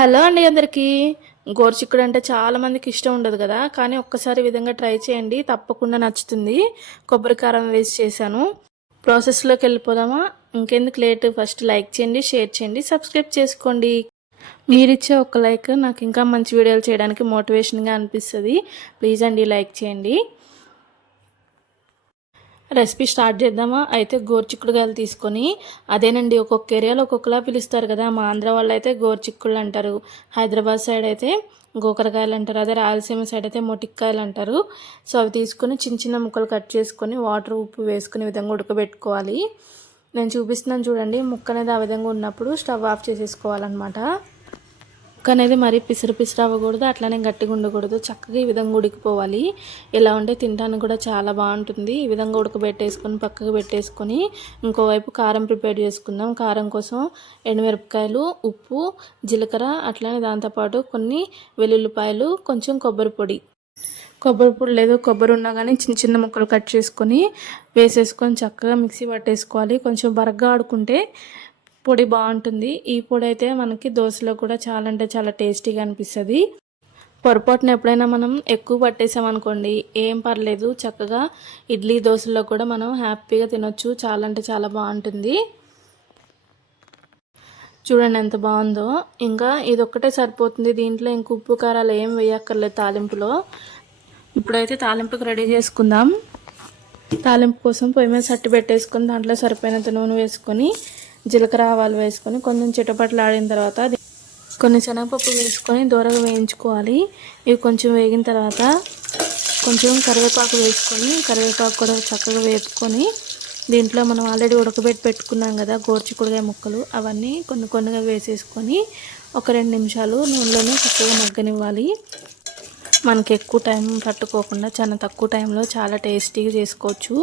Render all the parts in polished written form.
Hello అండి అందరికీ. గోరుచిక్కుడు అంటే చాలామందికి ఇష్టం ఉండదు కదా, కానీ ఒక్కసారి ఈ విధంగా ట్రై చేయండి, తప్పకుండా నచ్చుతుంది. కొబ్బరి కారం వేసి చేశాను. ప్రాసెస్లోకి వెళ్ళిపోదామా? ఇంకెందుకు లేట్, ఫస్ట్ లైక్ చేయండి, షేర్ చేయండి, సబ్స్క్రైబ్ చేసుకోండి. మీరిచ్చే ఒక లైక్ నాకు ఇంకా మంచి వీడియోలు చేయడానికి మోటివేషన్గా అనిపిస్తుంది. ప్లీజ్ అండి లైక్ చేయండి. రెసిపీ స్టార్ట్ చేద్దామా? అయితే గోరుచిక్కుడుకాయలు తీసుకొని, అదేనండి ఒక్కొక్క ఏరియాలో ఒక్కొక్కలా పిలుస్తారు కదా. మా ఆంధ్ర వాళ్ళు అయితే గోరుచిక్కుళ్ళు అంటారు, హైదరాబాద్ సైడ్ అయితే గోకరకాయలు అంటారు, అదే రాయలసీమ సైడ్ అయితే మొటిక్కాయలు అంటారు. సో అవి తీసుకొని చిన్న చిన్న ముక్కలు కట్ చేసుకొని వాటర్ ఉప్పు వేసుకుని విధంగా ఉడకబెట్టుకోవాలి. నేను చూపిస్తున్నాను చూడండి. ముక్క అనేది ఆ విధంగా ఉన్నప్పుడు స్టవ్ ఆఫ్ చేసేసుకోవాలన్నమాట. ముక్క అనేది మరీ పిసిరు పిసిరు అవ్వకూడదు, అట్లానే గట్టిగా ఉండకూడదు. చక్కగా ఈ విధంగా ఉడికిపోవాలి. ఇలా ఉంటే తినడానికి కూడా చాలా బాగుంటుంది. ఈ విధంగా ఉడకబెట్టేసుకొని పక్కకు పెట్టేసుకొని ఇంకోవైపు కారం ప్రిపేర్ చేసుకుందాం. కారం కోసం ఎండుమిరపకాయలు, ఉప్పు, జీలకర్ర, అట్లానే దాంతోపాటు కొన్ని వెల్లుల్లిపాయలు, కొంచెం కొబ్బరి పొడి. కొబ్బరి పొడి లేదు, కొబ్బరి ఉన్నా కానీ చిన్న చిన్న ముక్కలు కట్ చేసుకొని వేసేసుకొని చక్కగా మిక్సీ పట్టేసుకోవాలి. కొంచెం బరగ్గా ఆడుకుంటే పొడి బాగుంటుంది. ఈ పొడి అయితే మనకి దోశలో కూడా చాలా అంటే చాలా టేస్టీగా అనిపిస్తుంది. పొరపాటున ఎప్పుడైనా మనం ఎక్కువ పట్టేసామనుకోండి, ఏం పర్లేదు, చక్కగా ఇడ్లీ దోశల్లో కూడా మనం హ్యాపీగా తినొచ్చు. చాలా అంటే చాలా బాగుంటుంది. చూడండి ఎంత బాగుందో. ఇంకా ఇదొక్కటే సరిపోతుంది, దీంట్లో ఇంక ఉప్పు కారాలు ఏం వేయక్కర్లేదు తాలింపులో. ఇప్పుడైతే తాలింపుకి రెడీ చేసుకుందాం. తాలింపు కోసం పొయ్యి మీద సట్టి పెట్టేసుకొని దాంట్లో సరిపోయినంత నూనె వేసుకొని జీలకర్ర ఆవాలు వేసుకొని కొంచెం చిటపట్లు ఆడిన తర్వాత కొన్ని శనగపప్పు వేసుకొని దూరగా వేయించుకోవాలి. ఇవి కొంచెం వేగిన తర్వాత కొంచెం కరివేపాకు వేసుకొని కరివేపాకు కూడా చక్కగా వేపుకొని దీంట్లో మనం ఆల్రెడీ ఉడకబెట్టి పెట్టుకున్నాం కదా గోరుచిక్కుడుకాయ ముక్కలు, అవన్నీ కొన్ని కొన్నిగా వేసేసుకొని ఒక 2 నిమిషాలు నూనెలోనే చక్కగా మగ్గనివ్వాలి. మనకి ఎక్కువ టైం పట్టుకోకుండా చాలా తక్కువ టైంలో చాలా టేస్టీగా చేసుకోవచ్చు.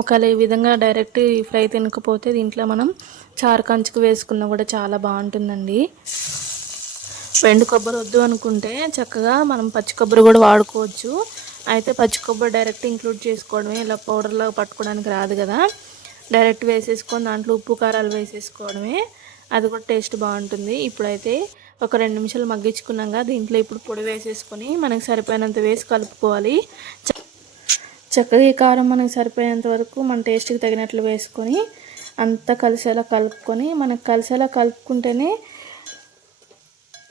ఒకవేళ ఈ విధంగా డైరెక్ట్ ఫ్రై తినకపోతే దీంట్లో మనం చారు కంచుకు వేసుకున్నా కూడా చాలా బాగుంటుందండి. ఎండు కొబ్బరి వద్దు అనుకుంటే చక్కగా మనం పచ్చి కొబ్బరి కూడా వాడుకోవచ్చు. అయితే పచ్చి కొబ్బరి డైరెక్ట్ ఇంక్లూడ్ చేసుకోవడమే, ఇలా పౌడర్లో పట్టుకోవడానికి రాదు కదా. డైరెక్ట్ వేసేసుకొని దాంట్లో ఉప్పు కారాలు వేసేసుకోవడమే, అది కూడా టేస్ట్ బాగుంటుంది. ఇప్పుడైతే ఒక 2 నిమిషాలు మగ్గించుకున్నాక దీంట్లో ఇప్పుడు పొడి వేసేసుకొని మనకు సరిపోయినంత వేసి కలుపుకోవాలి. చక్కగా ఈ కారం మనకు సరిపోయేంత వరకు మన టేస్ట్కి తగినట్లు వేసుకొని అంతా కలిసేలా కలుపుకొని, మనకు కలిసేలా కలుపుకుంటేనే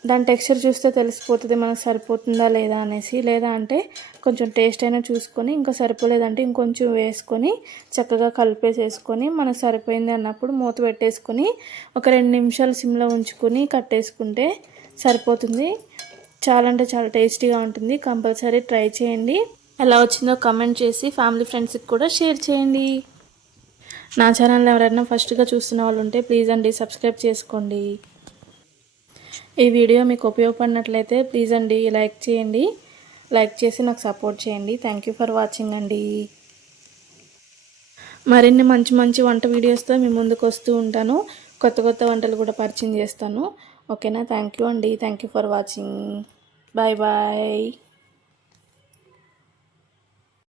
దాని టెక్స్చర్ చూస్తే తెలిసిపోతుంది మనకు సరిపోతుందా లేదా అనేసి. లేదా అంటే కొంచెం టేస్ట్ అయినా చూసుకొని ఇంకా సరిపోలేదంటే ఇంకొంచెం వేసుకొని చక్కగా కలిపేసేసుకొని మనకు సరిపోయింది అన్నప్పుడు మూత పెట్టేసుకొని ఒక 2 నిమిషాలు సిమ్లో ఉంచుకొని కట్టేసుకుంటే సరిపోతుంది. చాలా అంటే చాలా టేస్టీగా ఉంటుంది. కంపల్సరీ ట్రై చేయండి. ఎలా వచ్చిందో కమెంట్ చేసి ఫ్యామిలీ ఫ్రెండ్స్కి కూడా షేర్ చేయండి. నా ఛానల్ ఎవరైనా ఫస్ట్గా చూస్తున్న వాళ్ళు ఉంటే ప్లీజ్ అండి సబ్స్క్రైబ్ చేసుకోండి. ఈ వీడియో మీకు ఉపయోగపడినట్లయితే ప్లీజ్ అండి లైక్ చేయండి. లైక్ చేసి నాకు సపోర్ట్ చేయండి. థ్యాంక్ యూ ఫర్ వాచింగ్ అండి. మరిన్ని మంచి మంచి వంట వీడియోస్తో మీ ముందుకు వస్తూ ఉంటాను. కొత్త కొత్త వంటలు కూడా పరిచయం చేస్తాను. ఓకేనా? థ్యాంక్ యూ అండి. Thank you for watching. Bye bye.